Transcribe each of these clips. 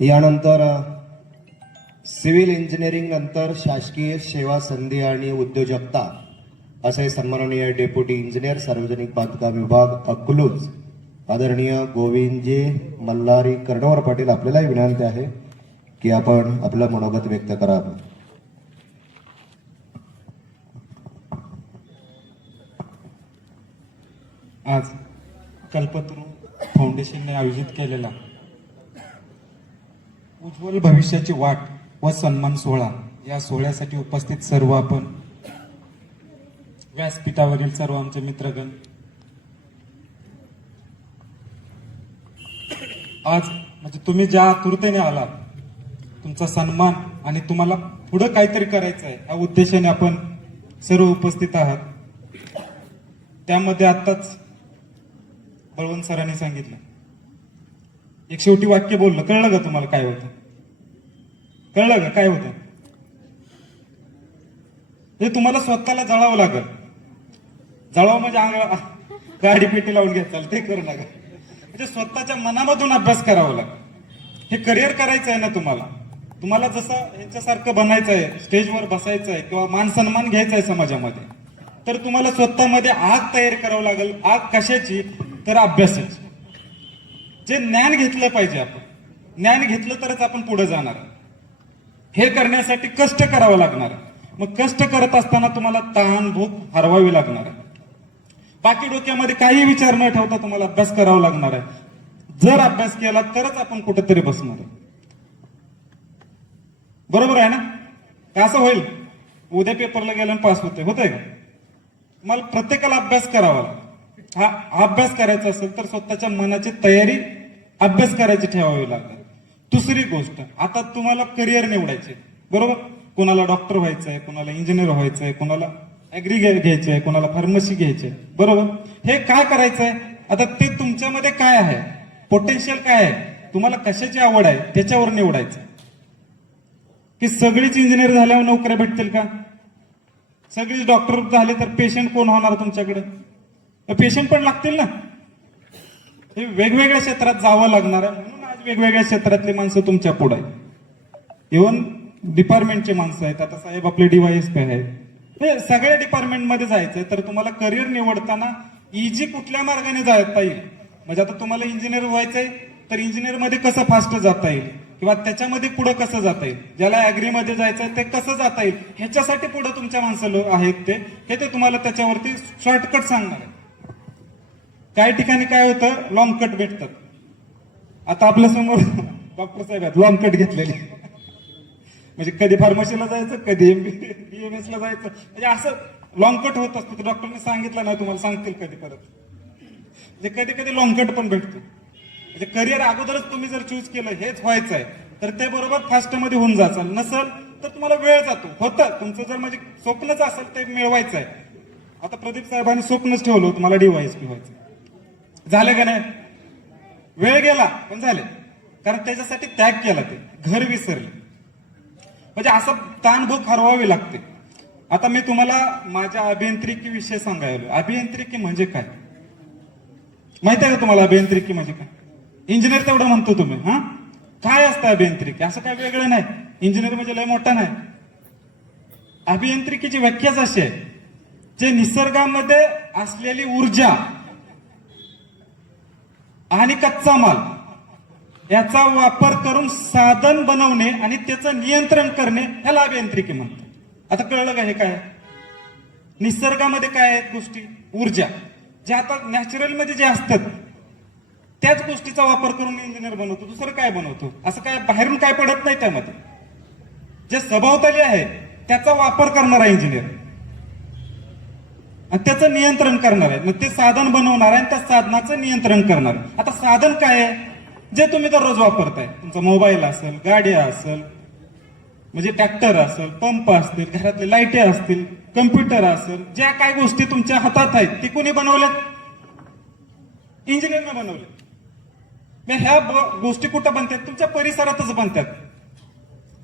यानंतर civil engineering नंतर शासकीय सेवा संधी आणि उद्योजकता असे सन्माननीय डेप्युटी इंजिनियर सार्वजनिक बांधकाम विभाग अकलूज आदरणीय गोविंदजी मल्हारी कर्णवर पाटील आपल्याला विनंती आहे की आपण आपलं मनोगत व्यक्त करावं. आज कल्पतरू फाउंडेशनने आयोजित केलेला उज्ज्वल भविष्याची वाट व सन्मान सोहळा या सोहळ्यासाठी उपस्थित सर्व आपण व्यासपीठावरील सर्व आमचे मित्रगण, आज म्हणजे तुम्ही ज्या आतुरतेने आलात, तुमचा सन्मान आणि तुम्हाला पुढे काहीतरी करायचं आहे या उद्देशाने आपण सर्व उपस्थित आहात. त्यामध्ये आत्ताच बळवंत सरांनी सांगितलं, एक शेवटी वाक्य बोललं, कळलं का तुम्हाला काय होतं? कळलं का काय होतं? हे तुम्हाला स्वतःला जळावं लागल. जळावं म्हणजे गाडी पेटी लावून घ्यायचं ते करू नका. म्हणजे स्वतःच्या मनामधून अभ्यास करावा लागेल. हे करिअर करायचं आहे ना तुम्हाला, तुम्हाला जसं यांच्यासारखं बनायचं आहे, स्टेजवर बसायचं आहे किंवा मान सन्मान घ्यायचा आहे समाजामध्ये, तर तुम्हाला स्वतःमध्ये आग तयार करावं लागेल. आग कशाची? तर अभ्यासाची. जे ज्ञान घेतलं पाहिजे, आपण ज्ञान घेतलं तरच आपण पुढे जाणार. हे करण्यासाठी कष्ट करावं लागणार. मग कष्ट करत असताना तुम्हाला तहान भूक हरवावी लागणार आहे. बाकी डोक्यामध्ये काही विचार न ठेवता तुम्हाला अभ्यास करावा लागणार आहे. जर अभ्यास केला तरच आपण कुठेतरी बसणार आहे. बरोबर आहे ना? का असं होईल? उद्या पेपरला गेलं पास होतंय का? मला प्रत्येकाला अभ्यास करावा लागेल. हा अभ्यास करायचा असेल तर स्वतःच्या मनाची तयारी अभ्यास करायची ठेवावी लागेल. दुसरी गोष्ट, आता तुम्हाला करिअर निवडायचे, बरोबर? कोणाला डॉक्टर व्हायचंय, कोणाला इंजिनियर व्हायचंय, कोणाला ऍग्री घ्यायचंय, कोणाला फार्मसी घ्यायचंय, बरोबर? हे काय करायचंय? आता ते तुमच्यामध्ये काय आहे, पोटेन्शियल काय आहे, तुम्हाला कशाची आवड आहे त्याच्यावर निवडायचं. की सगळीच इंजिनियर झाल्यावर नोकऱ्या भेटतील का? सगळीच डॉक्टर झाले तर पेशंट कोण होणार तुमच्याकडे? पेशंट पण लागतील ना. हे वेगवेगळ्या क्षेत्रात जावं लागणार आहे. म्हणून आज वेगवेगळ्या क्षेत्रातली माणसं तुमच्या पुढे आहेत. इव्हन डिपार्टमेंटचे माणसं आहेत. आता साहेब आपले DYSP आहेत. हे सगळ्या डिपार्टमेंटमध्ये जायचंय तर तुम्हाला करिअर निवडताना इजी कुठल्या मार्गाने जाता येईल. म्हणजे आता तुम्हाला इंजिनियर व्हायचंय तर इंजिनियर मध्ये कसं फास्ट जाता येईल किंवा त्याच्यामध्ये पुढे कसं जाता येईल, ज्याला ऍग्रीमध्ये जायचंय ते कसं जाता येईल, ह्याच्यासाठी पुढे तुमच्या माणसं आहेत ते तुम्हाला त्याच्यावरती शॉर्टकट सांगणार आहे. काही ठिकाणी काय होतं, लॉंग कट भेटतात. आता आपल्या समोर डॉक्टर साहेब आहेत, लॉंग कट घेतलेले. म्हणजे कधी फार्मसीला जायचं, कधी BMS ला जायचं, म्हणजे असं लॉंग कट होत असतं. डॉक्टरने सांगितलं नाही, तुम्हाला सांगतील कधी परत. म्हणजे कधी कधी लॉंग कट पण भेटतो. म्हणजे करिअर अगोदरच तुम्ही जर चूज केलं हेच व्हायचं आहे तर ते बरोबर फास्ट मध्ये होऊन जाचाल. नसल तर तुम्हाला वेळ जातो. होतं तुमचं जर म्हणजे स्वप्नच असेल ते मिळवायचं आहे. आता प्रदीप साहेबांनी स्वप्नच ठेवलं होतं मला DYSP व्हायचं. झालं का नाही? वेळ गेला पण झाले, कारण त्याच्यासाठी त्याग केला, ते घर विसरले. म्हणजे असं ताणभूक हरवावी लागते. आता मी तुम्हाला माझ्या अभियांत्रिकी विषय सांगायला. अभियांत्रिकी म्हणजे काय माहिती आहे का तुम्हाला? अभियांत्रिकी म्हणजे काय? इंजिनियर तेवढं म्हणतो तुम्ही. काय असतं अभियांत्रिकी? असं काय वेगळं नाही. इंजिनियर म्हणजे लय मोठा नाही. अभियांत्रिकीची व्याख्याच अशी आहे, जे निसर्गामध्ये असलेली ऊर्जा आणि कच्चा माल याचा वापर करून साधन बनवणे आणि त्याचं नियंत्रण करणे ह्याला अभियांत्रिकी म्हणतात. आता कळलं का हे काय? निसर्गामध्ये काय आहेत गोष्टी? ऊर्जा, जे आता नॅचरल मध्ये जे असतात त्याच गोष्टीचा वापर करून इंजिनियर बनवतो. दुसरं काय बनवतो? असं काय बाहेरून काय पडत नाही. त्यामध्ये जे सभोवताली आहे त्याचा वापर करणारा इंजिनियर आणि त्याचं नियंत्रण करणार आहे. मग ते साधन बनवणार आहे आणि त्या साधनाचं नियंत्रण करणार आहे. आता साधन काय आहे? जे तुम्ही दररोज वापरताय. तुमचा मोबाईल असेल, गाड्या असेल, म्हणजे ट्रॅक्टर असेल, पंप असतील, घरातले लाईटे असतील, कम्प्युटर असेल, ज्या काय गोष्टी तुमच्या हातात आहेत ती कोणी बनवल्यात? इंजिनियरने बनवले. ह्या गोष्टी कुठं बनतात? तुमच्या परिसरातच बनतात.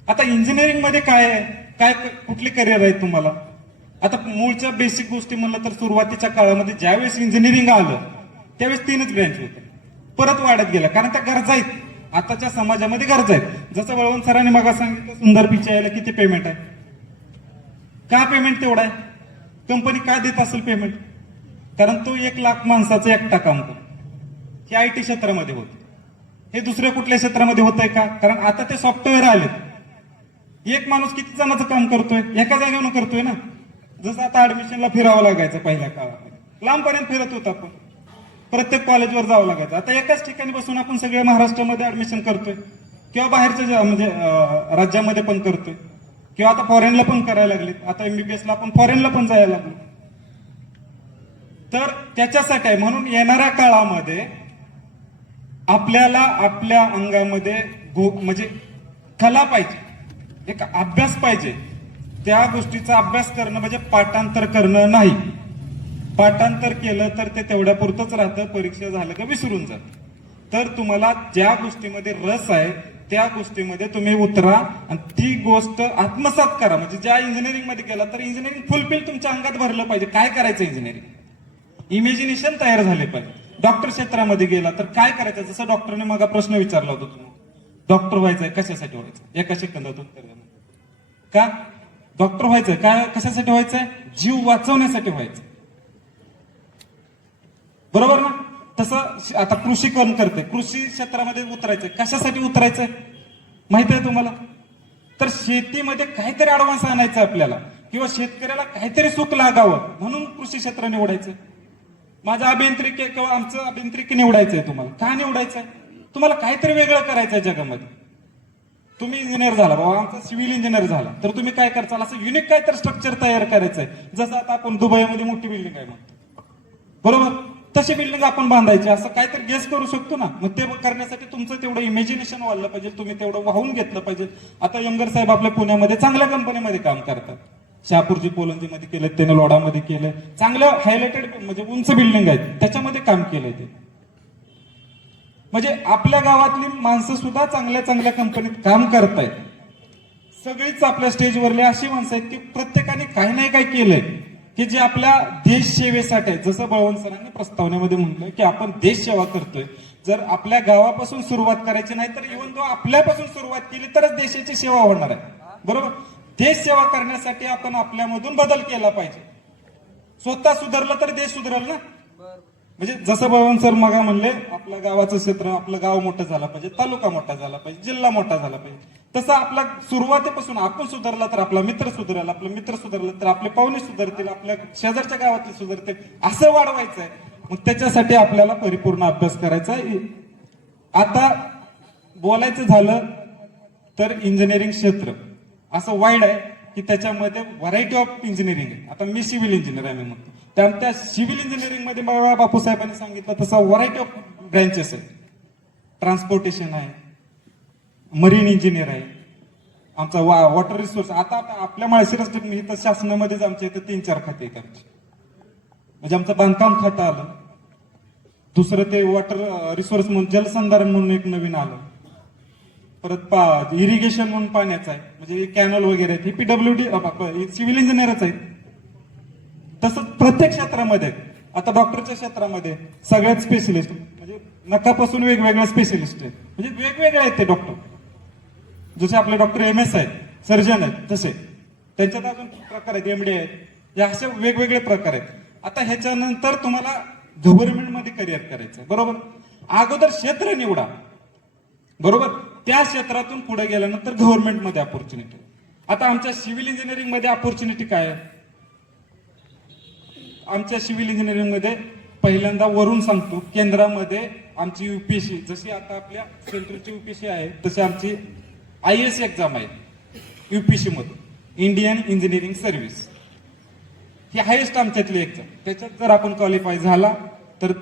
आता इंजिनिअरिंग मध्ये काय आहे? काय कुठली करिअर आहे तुम्हाला? आता मूळच्या बेसिक गोष्टी म्हणलं तर सुरुवातीच्या काळामध्ये ज्यावेळेस इंजिनिअरिंग आलं त्यावेळेस 3च ब्रँच होते. परत वाढत गेला कारण त्या गरजा आहेत. आताच्या समाजामध्ये गरज आहेत. जसं बळवंत सरांनी मग सांगितलं सुंदर पिक्चर यायला किती पेमेंट आहे, का पेमेंट तेवढा आहे, कंपनी का देत असेल पेमेंट? कारण तो 1,00,000 माणसाचं एकटा काम करतो. हे IT क्षेत्रामध्ये होत, हे दुसऱ्या कुठल्या क्षेत्रामध्ये होत आहे का? कारण आता ते सॉफ्टवेअर आले, एक माणूस किती जणांचं काम करतोय, एका जागेवर करतोय ना. जसं आता ऍडमिशनला फिरावं लागायचं पहिल्या काळामध्ये, लांबपर्यंत फिरत होतो आपण, प्रत्येक कॉलेजवर जावं लागायचं. आता एकाच ठिकाणी बसून आपण सगळे महाराष्ट्रामध्ये ऍडमिशन करतोय, किंवा बाहेरच्या म्हणजे राज्यामध्ये पण करतोय, किंवा आता फॉरेनला पण करायला लागले. आता MBBS ला आपण फॉरेनला पण जायला लागलो. तर त्याच्यासाठी आहे. म्हणून येणाऱ्या काळामध्ये आपल्याला आपल्या अंगामध्ये म्हणजे कला पाहिजे, एक अभ्यास पाहिजे. त्या गोष्टीचा अभ्यास करणं म्हणजे पाठांतर करणं नाही. पाठांतर केलं तर ते तेवढ्या पुरतच राहतं, परीक्षा झालं का विसरून जात. तर तुम्हाला ज्या गोष्टीमध्ये रस आहे त्या गोष्टीमध्ये तुम्ही उतरा आणि ती गोष्ट आत्मसात करा. म्हणजे ज्या इंजिनिअरिंग मध्ये गेला तर इंजिनिअरिंग फुलफिल तुमच्या अंगात भरलं पाहिजे. काय करायचं इंजिनिअरिंग, इमॅजिनेशन तयार झाले पाहिजे. डॉक्टर क्षेत्रामध्ये गेला तर काय करायचं, जसं डॉक्टरने मग प्रश्न विचारला होता तुम्हाला, डॉक्टर व्हायचंय कशासाठी व्हायचं, एका सेकंदात उत्तर द्या. का डॉक्टर व्हायचंय, काय कशासाठी व्हायचंय, जीव वाचवण्यासाठी व्हायचं, बरोबर ना. तसं आता कृषी कोण करते, कृषी क्षेत्रामध्ये उतरायचंय, कशासाठी उतरायचंय माहिती आहे तुम्हाला? तर शेतीमध्ये काहीतरी ऍडव्हान्स आणायचं आपल्याला, किंवा शेतकऱ्याला काहीतरी सुख लागावं म्हणून कृषी क्षेत्र निवडायचं. माझं अभियांत्रिकी किंवा आमचं अभियांत्रिकी निवडायचंय. तुम्हाला का निवडायचंय? तुम्हाला काहीतरी वेगळं करायचंय जगामध्ये. तुम्ही इंजिनियर झाला, बाबा आमचा सिव्हिल इंजिनियर झाला, तर तुम्ही काय करचाल, असं युनिक काहीतरी स्ट्रक्चर तयार करायचंय. जसं आता आपण दुबईमध्ये मोठी बिल्डिंग आहे म्हणतो, बरोबर, तशी बिल्डिंग आपण बांधायची, असं काहीतरी गेस करू शकतो ना. मग ते करण्यासाठी तुमचं तेवढं इमॅजिनेशन वाढलं पाहिजे, तुम्ही तेवढं वाहून घेतलं पाहिजे. आता यंगर साहेब आपल्या पुण्यामध्ये चांगल्या कंपनीमध्ये काम करतात, शहापूरजी पोलंजीमध्ये केलं, त्याने लोडामध्ये केलं, चांगल्या हायलाइटेड म्हणजे उंच बिल्डिंग आहेत त्याच्यामध्ये काम केलंय ते. म्हणजे आपल्या गावातली माणसं सुद्धा चांगल्या चांगल्या कंपनीत काम करतायत. सगळीच आपल्या स्टेजवरली अशी माणसं आहेत की प्रत्येकाने काही नाही काही केलंय की जे आपल्या देश सेवेसाठी आहे. जसं बळवंत सरांनी प्रस्तावनेमध्ये म्हटलं की आपण देश सेवा करतोय. जर आपल्या गावापासून सुरुवात करायची नाही तर इव्हन तो आपल्यापासून सुरुवात केली तरच देशाची सेवा होणार आहे, बरोबर. देश सेवा करण्यासाठी आपण आपल्यामधून बदल केला पाहिजे. स्वतः सुधारलं तर देश सुधारल ना. म्हणजे जसं बळवंत सर मग म्हणले, आपल्या गावाचं क्षेत्र, आपलं गाव मोठं झालं पाहिजे, तालुका मोठा झाला पाहिजे, जिल्हा मोठा झाला पाहिजे. तसं आपल्या सुरुवातीपासून आपण सुधारला तर आपला मित्र सुधारेल, आपला मित्र सुधारला तर आपले पाहुणे सुधारतील, आपल्या शेजारच्या गावातले सुधारतील, असं वाढवायचं आहे. मग त्याच्यासाठी आपल्याला परिपूर्ण अभ्यास करायचा आहे. आता बोलायचं झालं तर इंजिनिअरिंग क्षेत्र असं वाईड आहे की त्याच्यामध्ये व्हरायटी ऑफ इंजिनिअरिंग आहे. आता मी सिव्हिल इंजिनियर आहे, मी म्हणतो, तर त्या सिव्हिल इंजिनिअरिंग मध्ये बापूसाहेबांनी सांगितलं तसं व्हरायटी ऑफ ब्रँचेस आहे. ट्रान्सपोर्टेशन आहे, मरीन इंजिनियर आहे, आमचा वॉटर रिसोर्स. आता आपल्या माळशिरस इथं शासनामध्येच आमच्या इथं 3-4 खाते आहेत आमची. म्हणजे आमचं बांधकाम खातं आलं, दुसरं ते वॉटर रिसोर्स म्हणून जलसंधारण म्हणून एक नवीन आलं, परत इरिगेशन म्हणून पाण्याचं आहे, म्हणजे कॅनल वगैरे आहेत, हे PWD सिव्हिल इंजिनियरच आहेत. तसंच प्रत्येक क्षेत्रामध्ये, आता डॉक्टरच्या क्षेत्रामध्ये सगळ्यात स्पेशलिस्ट, म्हणजे नकापासून वेगवेगळे स्पेशलिस्ट आहेत, म्हणजे वेगवेगळे आहेत ते डॉक्टर. जसे आपले डॉक्टर MS आहेत, सर्जन आहेत, तसे त्यांच्यात अजून प्रकार आहेत, MD आहेत, हे असे वेगवेगळे प्रकार आहेत. आता ह्याच्यानंतर तुम्हाला गव्हर्नमेंटमध्ये करिअर करायचं, बरोबर. अगोदर क्षेत्र निवडा, बरोबर. त्या क्षेत्रातून पुढे गेल्यानंतर गव्हर्नमेंटमध्ये अपॉर्च्युनिटी. आता आमच्या सिव्हिल इंजिनिअरिंग मध्ये अपॉर्च्युनिटी काय आहे? आमच्या सिव्हिल इंजिनिअरिंग मध्ये पहिल्यांदा वरून सांगतो, केंद्रामध्ये आमची UPSC, जशी आता आपल्या सेंट्रलची UPSC आहे तशी आमची IAS एक्झाम आहे UPSC मधून, इंडियन इंजिनिअरिंग सर्व्हिस. ही हायेस्ट आमच्यातली एक्झाम. त्याच्यात जर आपण क्वालिफाय झाला तर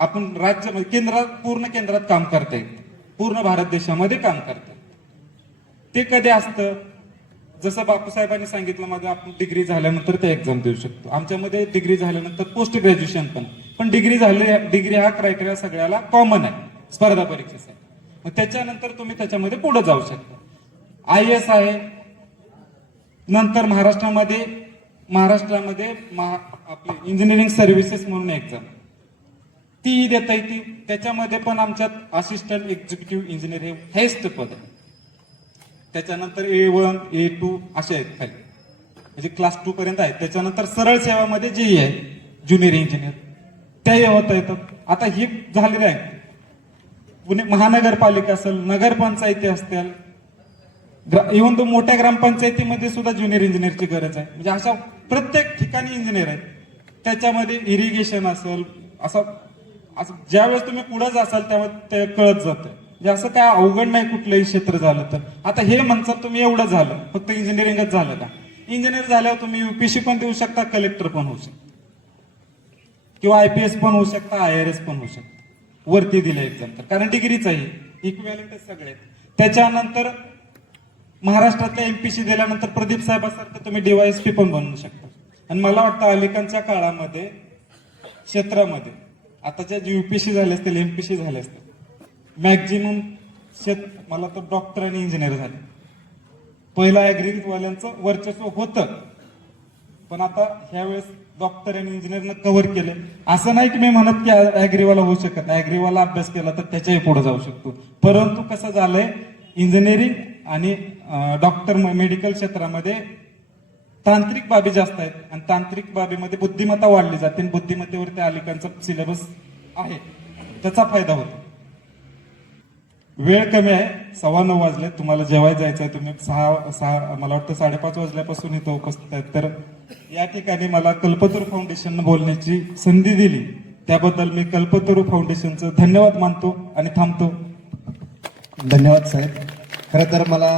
आपण राज्यामध्ये पूर्ण केंद्रात काम करता येईल, पूर्ण भारत देशामध्ये काम करता. ते कधी असतं, जसं बापूसाहेबांनी सांगितलं, माझं आपण डिग्री झाल्यानंतर ते एक्झाम देऊ शकतो. आमच्यामध्ये डिग्री झाल्यानंतर पोस्ट ग्रॅज्युएशन पण डिग्री हा क्रायटेरिया सगळ्याला कॉमन आहे स्पर्धा परीक्षेसाठी. मग त्याच्यानंतर तुम्ही त्याच्यामध्ये पुढे जाऊ शकता. IAS आहे, नंतर महाराष्ट्रामध्ये आपले इंजिनिअरिंग सर्व्हिसेस म्हणून एक्झाम, ती देता येते. त्याच्यामध्ये पण आमच्यात असिस्टंट एक्झिक्युटिव्ह इंजिनियर हे हायस्ट पद आहे. त्याच्यानंतर A1 A2 असे आहेत खाली, म्हणजे क्लास 2 पर्यंत आहेत. त्याच्यानंतर सरळ सेवामध्ये जेई आहे ज्युनियर इंजिनियर, त्याही होता येतात. आता ही झालेली आहे. पुणे महानगरपालिका असेल, नगरपंचायती असतील, इव्हन तो मोठ्या ग्रामपंचायतीमध्ये सुद्धा ज्युनियर इंजिनियरची गरज आहे. म्हणजे अशा प्रत्येक ठिकाणी इंजिनियर आहेत. त्याच्यामध्ये इरिगेशन असेल, असं ज्यावेळेस तुम्ही पुढे जासाल त्यावेळेस ते कळत जातं. म्हणजे असं काय अवघड नाही कुठलंही क्षेत्र झालं तर. आता हे म्हणतात तुम्ही एवढं झालं, फक्त इंजिनिअरिंगच झालं का? इंजिनियर झाल्यावर तुम्ही युपीएससी पण देऊ शकता, कलेक्टर पण होऊ शकता, किंवा IPS पण होऊ शकता, IRS पण होऊ शकता वरती दिलं एक्झाम तर, कारण डिग्रीच आहे, इक्विव्हॅलेंट सगळे. त्याच्यानंतर महाराष्ट्रातल्या MPC दिल्यानंतर प्रदीप साहेबांसारखं तुम्ही DYSP पण बनवू शकता. आणि मला वाटतं अलीकडच्या काळामध्ये क्षेत्रामध्ये आताच्या जे UPSC झाले असतील, MPC झाले असतील, मॅक्झिमम मला तर डॉक्टर आणि इंजिनियर झाले. पहिला ऍग्रीवाल्यांचं वर्चस्व होतं, पण आता ह्या वेळेस डॉक्टर आणि इंजिनियरनं कव्हर केले. असं नाही की मी म्हणत की ऍग्रीवाला होऊ शकत नाही, ऍग्रीवाला अभ्यास केला तर त्याच्याही पुढे जाऊ शकतो. परंतु कसं झालंय, इंजिनिअरिंग आणि डॉक्टर मेडिकल क्षेत्रामध्ये तांत्रिक बाबी जास्त आहेत, आणि तांत्रिक बाबीमध्ये बुद्धिमत्ता वाढली जाते, आणि बुद्धिमत्तेवरती अलीकडचा सिलेबस आहे, त्याचा फायदा होतो. वेळ कमी आहे, 9:15 वाजले, तुम्हाला जेवायला जायचं आहे. तुम्ही सहा मला वाटतं 5:30 वाजल्यापासून इथं उपस्थित आहेत. तर या ठिकाणी मला कल्पतरू फाउंडेशननं बोलण्याची संधी दिली, त्याबद्दल मी कल्पतरू फाउंडेशनचं धन्यवाद मानतो आणि थांबतो. धन्यवाद साहेब. खरं तर मला